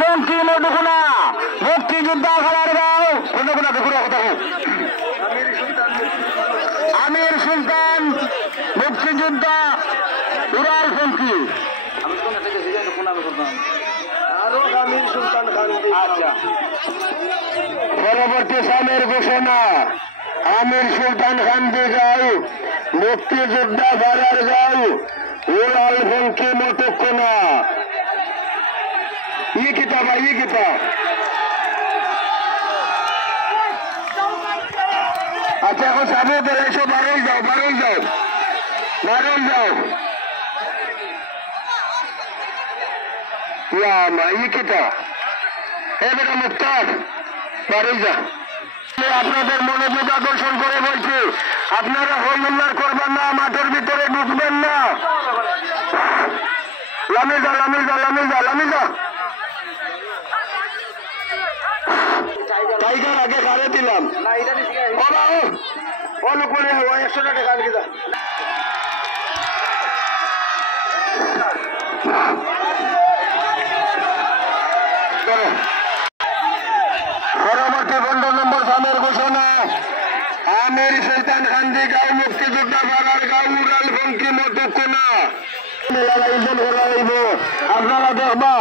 ফোনটি মধুকুনা মুক্তিযোদ্ধা খেলার গাঁও মধুকুনা দুপুরে কথা আমির সুলতান মুক্তিযোদ্ধা উড়াল ফোনটি পরবর্তী সামের ঘোষণা আমির সুলতান খান্দি গাঁও মুক্তিযোদ্ধা ভাড়ার গাঁও উড়াল ফোনকি মধুকুনা ই কিতাব আচ্ছা এখন সামনে বেড়ে এসো বারোই যাও ই কিতাব এ বেটা মুক্তার বারোই যা আপনাদের মনোযোগ আকর্ষণ করে বলছি আপনারা হইল্লার করবেন না মাঠের ভিতরে ঢুকবেন না লামি যা টাইগার আগে কারে দিলাম অনুকূলে 100 টাকা কালকে যা পরবর্তী 15 নম্বর সামের ঘোষণা আমির সুলতান খান্দি গাঁও মুক্তিযোদ্ধা ভাড়ার গাঁও উড়াল ফোনকি মধুকুনা আপনারা দেখবা